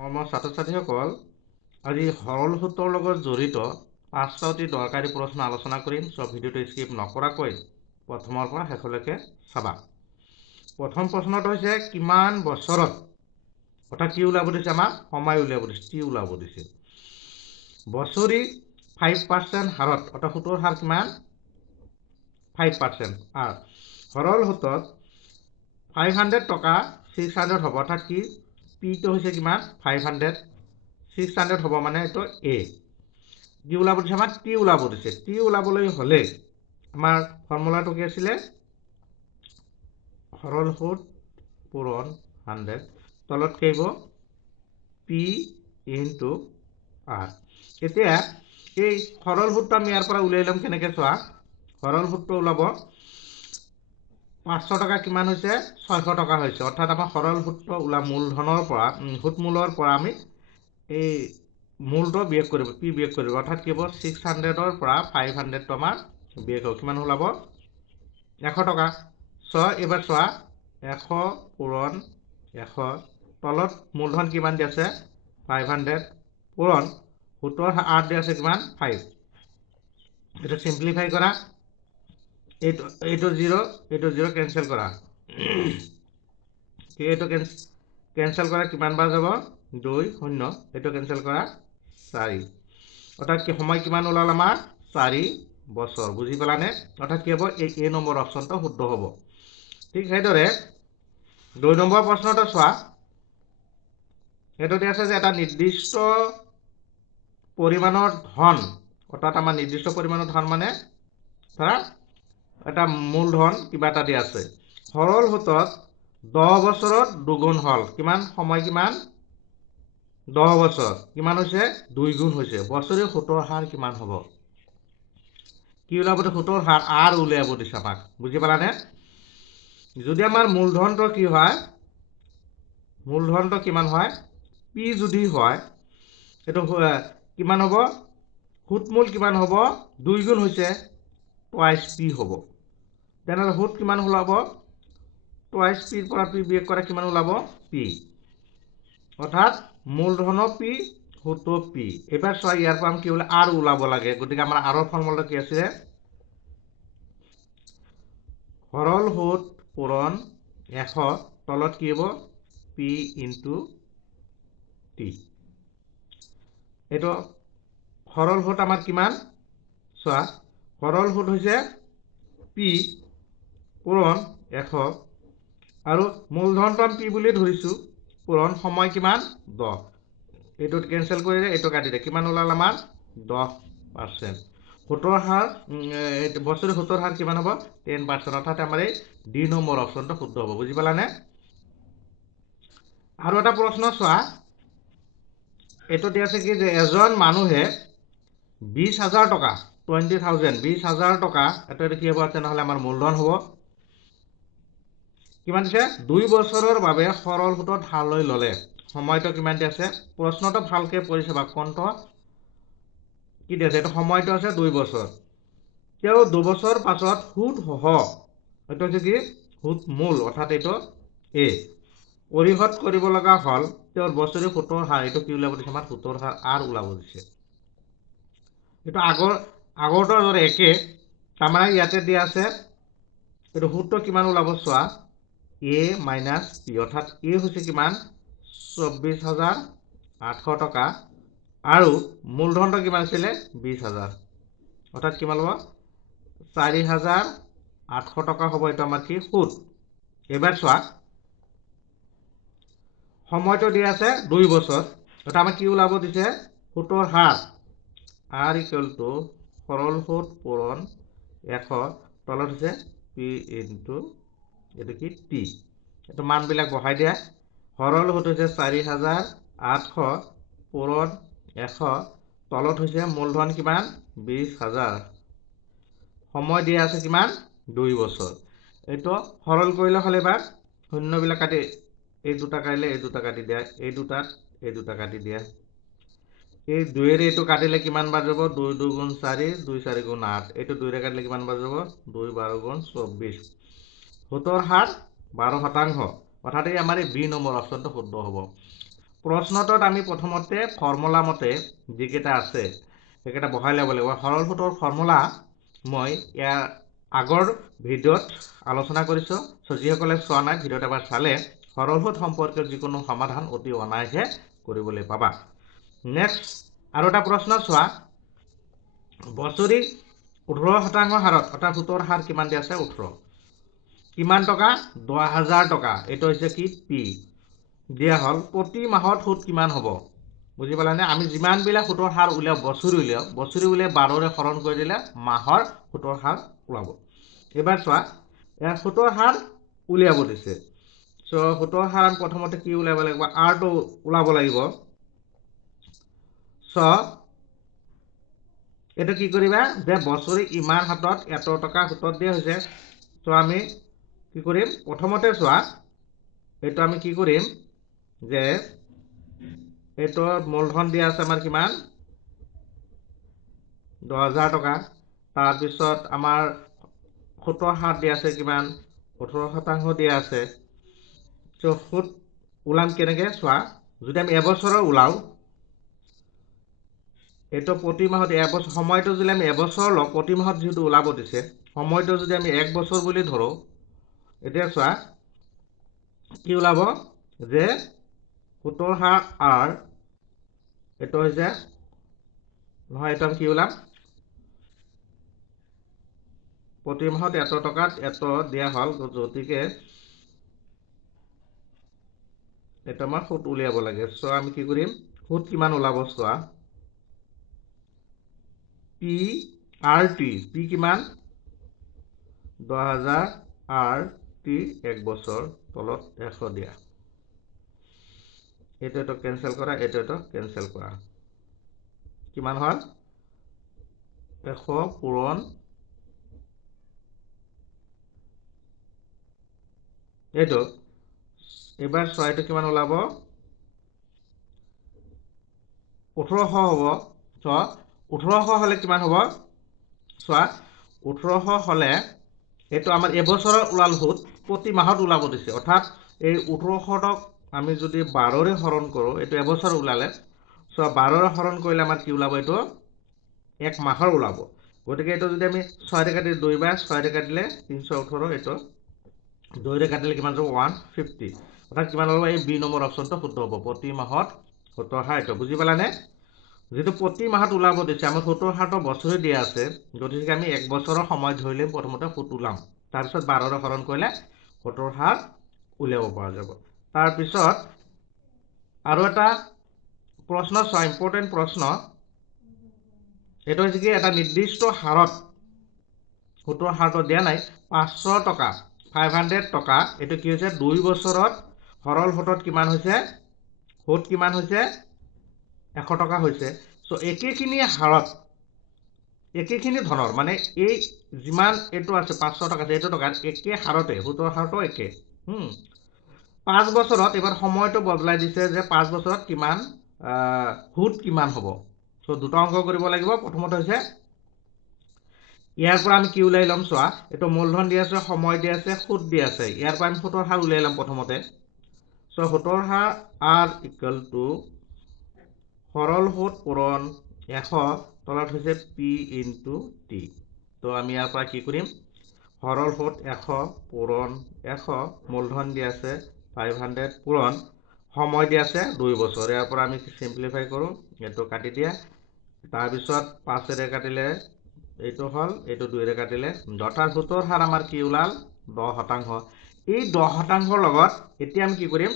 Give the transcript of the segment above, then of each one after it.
মোৰ ছাত্ৰ-ছাত্ৰীসকল, আজি সৰল সূত্ৰৰ লগত জড়িত 5টা অতি দৰকাৰী প্ৰশ্ন আলোচনা কৰিম। ভিডিঅ'টো স্কিপ নকৰাকৈ প্ৰথমৰ পৰা শেষলৈকে চাবা। প্ৰথম প্ৰশ্নটো হৈছে কিমান বছৰত, অৰ্থাৎ কি ওলাব দিছে, আমাৰ সময় উলিয়াব দিছে, টি ওলাব দিছে। বছৰি 5% হাৰত, অৰ্থাৎ সুতৰ হাৰ কিমান, 5%। আৰু সৰল সূত্ৰত 500 টকা 600 হ'ব, অৰ্থাৎ কি পিটো হৈছে কিমান, 500, 600 হ'ব, মানে এইটো এ। কি ওলাব দিছে, আমাৰ টি ওলাব দিছে। টি ওলাবলৈ হ'লে আমাৰ ফৰ্মুলাটো কি আছিলে, সৰল সূত পূৰণ 100, তলত কি হ'ব, পি ইনটু আৰ। এতিয়া এই সৰল সূত্ৰটো আমি ইয়াৰ পৰা উলিয়াই ল'ম কেনেকৈ চোৱা। সৰল সূত্ৰ ওলাব 500 টকা কিমান হৈছে, 600 টকা হৈছে, অৰ্থাৎ আমাৰ সৰল সূত্ৰ মূলধনৰ পৰা সুতমূলৰ পৰা আমি এই মূলটো বিয়োগ কৰিব, পি বিয়োগ কৰিব, অৰ্থাৎ কি হ'ব, 600ৰ পৰা 500টো আমাৰ বিয়োগ হ'ব, কিমান ওলাব, 100 টকা। এইবাৰ চোৱা, 100 পূৰণ 100, তলত মূলধন কিমান দি আছে, 500, পূৰণ সুতৰ 8 দি আছে কিমান, 5। এইটো চিম্পলিফাই কৰা, এইটো 0, এইটো 0 কেনচেল কৰা, এইটো কেনচেল কৰা, কিমান বাৰ যাব, 2 0, এইটো কেনচেল কৰা 4, অৰ্থাৎ কি সময় কিমান ওলাল আমাৰ, 4 বছৰ। বুজি পালানে? অৰ্থাৎ কি হ'ব, এই এ নম্বৰ অপশ্যনটো শুদ্ধ হ'ব। ঠিক সেইদৰে 2 নম্বৰ প্ৰশ্নটো চোৱা। এইটো দি আছে যে এটা নিৰ্দিষ্ট পৰিমাণৰ ধন, অৰ্থাৎ আমাৰ নিৰ্দিষ্ট পৰিমাণৰ ধন মানে ধৰা এটা মূলধন কিবা এটা দি আছে। সৰল সূত্ৰত 10 বছৰত দুগুণ হ'ল, কিমান সময়, কিমান 10 বছৰ, কিমান হৈছে, 2 গুণ হৈছে। বছৰি সুতৰ হাৰ কিমান হ'ব, কি ওলাব দিছে, সুতৰ হাৰ আৰ উলিয়াব দিছে আমাক। বুজি পালানে? যদি আমাৰ মূলধনটো কি হয়, মূলধনটো কিমান হয়, পি যদি হয়, এইটো কিমান হ'ব, সুতমূল কিমান হ'ব, 2 গুণ হৈছে, টুৱাইচ পি হ'ব। তেনেহ'লে সুত কিমান ওলাব, টুৱাইচ পিৰ পৰা পি বিয়োগ কৰা কিমান ওলাব, পি, অৰ্থাৎ মূলধনৰ পি, সুতৰ পি। এইবাৰ চোৱা, ইয়াৰ পৰা কি ওলাব, আৰ ওলাব লাগে। গতিকে আমাৰ আৰৰ ফৰ্মুলাটো কি আছিলে, সৰল সুত পূৰণ 100, তলত কি হ'ব, পি ইনটু টি। এইটো সৰল সুত আমাৰ কিমান চোৱা, সৰল সুত হৈছে পি পূৰণ 100, আৰু মূলধনটো আমি পি বুলি ধৰিছোঁ, পূৰণ সময় কিমান, 10, এইটোত কেনচেল কৰিলে এইটো কাটি দিয়ে, কিমান ওলাল আমাৰ, 10%। সুতৰ হাৰ, বছৰি সুতৰ হাৰ কিমান হ'ব, 10%, অৰ্থাৎ আমাৰ এই ডি নম্বৰ অপশ্যনটো শুদ্ধ হ'ব। বুজি পালানে? আৰু এটা প্ৰশ্ন চোৱা। এইটো দি আছে কি যে এজন মানুহে 20,000 টকা, 20,000, 20,000 টকা, এটা কি হ'ব, তেনেহ'লে আমাৰ মূলধন হ'ব কিমান দিছে, 2 বছৰৰ বাবে সৰল সুতত ধাৰলৈ ল'লে, সময়টো কিমান দি আছে, প্ৰশ্নটো ভালকে পঢ়ি চাবা, কোনটো কি দি আছে, এইটো সময়টো আছে 2 বছৰ। তেওঁ 2 বছৰ পাছত সুদ সহ, এইটো হৈছে কি সুদ মূল, অৰ্থাৎ এইটো এ, পৰিশোধ কৰিব লগা হ'ল, তেওঁৰ বছৰি সুতৰ হাৰ, এইটো কি ওলাব দিছে, আমাৰ সুতৰ হাৰ আৰ ওলাব দিছে। এইটো আগৰটোৰ দৰে একে, তাৰমানে ইয়াতে দিয়া আছে, এইটো সুদটো কিমান ওলাব চোৱা, এ মাইনাছ পি, অৰ্থাৎ এ হৈছে কিমান, 24,800 টকা, আৰু মূলধনটো কিমান আছিলে, 20,000, অৰ্থাৎ কিমান হ'ব, 4,800 টকা হ'ব। এইটো আমাৰ কি সুদ। এইবাৰ চোৱা, সময়টো দিয়া আছে 2 বছৰ, অৰ্থাৎ আমাক কি ওলাব দিছে, সুতৰ হাৰ আৰ ইকুৱেল টু সৰল সুত পূৰণ 100, তলত হৈছে পি ইনটু এইটো কি টি, এইটো মানবিলাক বহাই দিয়া। সৰল সুত হৈছে 4,800 পূৰণ 100, তলত হৈছে মূলধন কিমান, 20,000, সময় দিয়া আছে কিমান, 2 বছৰ। এইটো সৰল কৰিলে হ'লে এবাৰ শূন্যবিলাক কাটি, এই দুটা কাটিলে এই দুটা কাটি দিয়া, এই দুটা কাটি দিয়া, এই 2ৰে এইটো কাটিলে কিমান বাৰ যাব, 2 2 গুণ 4, 2 4 গুণ 8, এইটো 2ৰে কাটিলে কিমান বাৰ যাব, 2 12 গুণ 24, সুতৰ হাৰ 12%, অৰ্থাৎ এই আমাৰ এই বি নম্বৰ অপশ্যনটো শুদ্ধ হ'ব। প্ৰশ্নটোত আমি প্ৰথমতে ফৰ্মুলা মতে যিকেইটা আছে সেইকেইটা বহাই ল'ব লাগিব। সৰল সুতৰ ফৰ্মুলা মই ইয়াৰ আগৰ ভিডিঅ'ত আলোচনা কৰিছোঁ। যিসকলে চোৱা নাই ভিডিঅ'ত এবাৰ চালে সৰল সুত সম্পৰ্কীয় যিকোনো সমাধান অতি অনায়াসে কৰিবলৈ পাবা। নেক্সট আৰু এটা প্ৰশ্ন চোৱা, বছৰি 18% হাৰত অৰ্থাৎ সুতৰ হাৰ কিমান দিয়া আছে 18, কিমান টকা 10,000 টকা, এইটো হৈছে কি পি দিয়া হ'ল। প্ৰতি মাহত সুত কিমান হ'ব বুজি পালানে? আমি যিমানবিলাক সুতৰ হাৰ উলিয়াও বছৰি উলিয়াই 12ৰে হৰণ কৰি দিলে মাহৰ সুতৰ হাৰ ওলাব। এবাৰ চোৱা ইয়াৰ সুতৰ হাৰ উলিয়াব দিছে। চ' সুতৰ হাৰ আমি প্ৰথমতে কি উলিয়াব লাগিব, আৰটো ওলাব লাগিব। চ' এইটো কি কৰিবা যে বছৰি ইমান হাতত এত টকা সুতত দিয়া হৈছে। চ' আমি কি কৰিম, প্ৰথমতে চোৱা এইটো আমি কি কৰিম যে এইটো মূলধন দিয়া আছে আমাৰ কিমান 10,000 টকা, তাৰপিছত আমাৰ সুতৰ হাৰ দিয়া আছে কিমান 18% দিয়া আছে। চ' সুত ওলাম কেনেকৈ চোৱা, যদি আমি এবছৰৰ ওলাওঁ এইটো প্ৰতি মাহত এবছৰ সময়টো যদি আমি এবছৰ লওঁ, প্ৰতি মাহত যিহেতু ওলাব দিছে সময়টো যদি আমি 1 বছৰ বুলি ধৰোঁ, এতিয়া চোৱা কি ওলাব যে সুতৰ হাৰ আৰ এইটো হৈছে নহয়, এইটো আমি কি ওলাম প্ৰতি মাহত এত টকাত এত দিয়া হ'ল, গতিকে এটা আমাৰ সুত উলিয়াব লাগে। চ' আমি কি কৰিম, সুত কিমান ওলাব চোৱা পি আৰ টি, পি কিমান 10,000 আৰ টি 1 বছৰ তলত 100 দিয়া। এইটো কেনচেল কৰা, এইটো কেনচেল কৰা, কিমান হ'ল 100 পূৰণ এইটো। এবাৰ চোৱা এইটো কিমান ওলাব 1800 হ'ব। চ' 1800 হ'লে কিমান হ'ব চোৱা, 1800 হ'লে এইটো আমাৰ এবছৰৰ ওলাল সুত প্ৰতি মাহত ওলাব দিছে, অৰ্থাৎ এই 1800ক আমি যদি 12ৰে হৰণ কৰোঁ এইটো এবছৰ ওলালে। চ' 12ৰে হৰণ কৰিলে আমাৰ কি ওলাব, এইটো 1 মাহৰ ওলাব। গতিকে এইটো যদি আমি 6ৰে কাটি 2 বাৰ 6ৰে কাটিলে 318, এইটো 2ৰে কাটিলে কিমান যাব 150, অৰ্থাৎ কিমান হ'ব এই বি নম্বৰ অপশ্যনটো শুদ্ধ হ'ব। প্ৰতি মাহত সুতৰ হাৰ এইটো বুজি পালানে? যিটো প্ৰতি মাহত ওলাব দিছে আমাৰ সুতৰ হাৰটো বছৰি দিয়া আছে, গতিকে আমি 1 বছৰৰ সময় ধৰিলে প্ৰথমতে সুত ওলাম, তাৰপিছত 12ৰে হৰণ কৰিলে সুতৰ হাৰ উলিয়াব পৰা যাব। তাৰপিছত আৰু এটা প্ৰশ্ন চোৱা, ইম্পৰ্টেণ্ট প্ৰশ্ন, এইটো হৈছে কি এটা নিৰ্দিষ্ট হাৰত সুতৰ হাৰটো দিয়া নাই 500 টকা 500 টকা, এইটো কি হৈছে 2 বছৰত সৰল সুতত কিমান হৈছে, সুত কিমান হৈছে 100 টকা হৈছে। চ' একেখিনি হাৰত একেখিনি ধনৰ মানে এই যিমান এইটো আছে 500 টকা আছে, এইটো টকাৰ একে হাৰতে সুতৰ হাৰটো একে। 5 বছৰত এবাৰ সময়টো বদলাই দিছে যে 5 বছৰত কিমান সুত কিমান হ'ব। চ' দুটা অংক কৰিব লাগিব। প্ৰথমতে হৈছে ইয়াৰ পৰা আমি কি উলাই ল'ম চোৱা, এইটো মূলধন দিয়া আছে, সময় দিয়া আছে, সুত দিয়া আছে, ইয়াৰ পৰা আমি সুতৰ হাৰ উলিয়াই ল'ম প্ৰথমতে। চ' সুতৰ হাৰ আৰ ইকুৱেল টু সৰল সুত পূৰণ 100 তলত হৈছে পি ইনটু টি। তো আমি ইয়াৰ পৰা কি কৰিম, সৰল সুত 100 পূৰণ 100 মূলধন দিয়া আছে 500 পূৰণ সময় দিয়া আছে 2 বছৰ, ইয়াৰ পৰা আমি চিম্পলিফাই কৰোঁ, এইটো কাটি দিয়া, তাৰপিছত 5ৰে কাটিলে এইটো হ'ল, এইটো 2ৰে কাটিলে, অৰ্থাৎ সুতৰ হাৰ আমাৰ কি ওলাল 10%। এই 10%ৰ লগত এতিয়া আমি কি কৰিম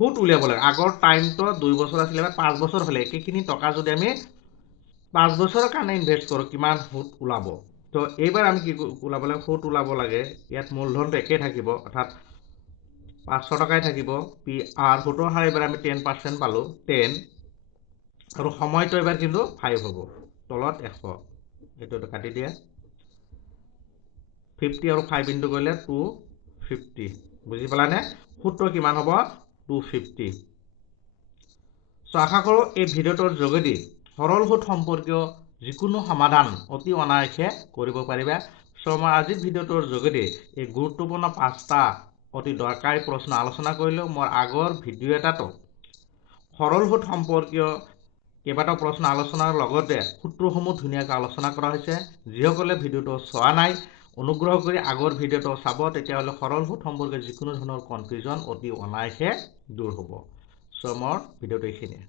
সুত উলিয়াব লাগে। আগৰ টাইমটো 2 বছৰ আছিলে, 5 বছৰ হ'লে একেখিনি টকা যদি আমি 5 বছৰৰ কাৰণে ইনভেষ্ট কৰোঁ কিমান সুত ওলাব। তো এইবাৰ আমি কি ওলাব লাগে, সুত ওলাব লাগে, ইয়াত মূলধনটো একেই থাকিব, অৰ্থাৎ 500 টকাই থাকিব, পি আৰ সুতৰ হাৰ এইবাৰ আমি 10% পালোঁ 10, আৰু সময়টো এবাৰ কিন্তু 5 হ'ব, তলত 100, এইটো কাটি দিয়া, 50 আৰু 5 ইনটু কৰিলে 250, বুজি পালানে? সুতটো কিমান হ'ব 250। চ' আশা কৰোঁ এই ভিডিঅ'টোৰ যোগেদি সৰল সুত সম্পৰ্কীয় যিকোনো সমাধান অতি অনায়াসে কৰিব পাৰিবা। চ' মই আজিৰ ভিডিঅ'টোৰ যোগেদি এই গুৰুত্বপূৰ্ণ 5টা অতি দৰকাৰী প্ৰশ্ন আলোচনা কৰিলোঁ। মোৰ আগৰ ভিডিঅ' এটাতো সৰল সুত সম্পৰ্কীয় কেইবাটাও প্ৰশ্ন আলোচনাৰ লগতে সূত্ৰসমূহ ধুনীয়াকৈ আলোচনা কৰা হৈছে। যিসকলে ভিডিঅ'টো চোৱা নাই অনুগ্ৰহ কৰি আগৰ ভিডিঅ'টো চাব, তেতিয়াহ'লে সৰল সুত সম্পৰ্কে যিকোনো ধৰণৰ কনফিউজন অতি অনায়াসে দূৰ হ'ব। চ' মোৰ ভিডিঅ'টো এইখিনিয়ে।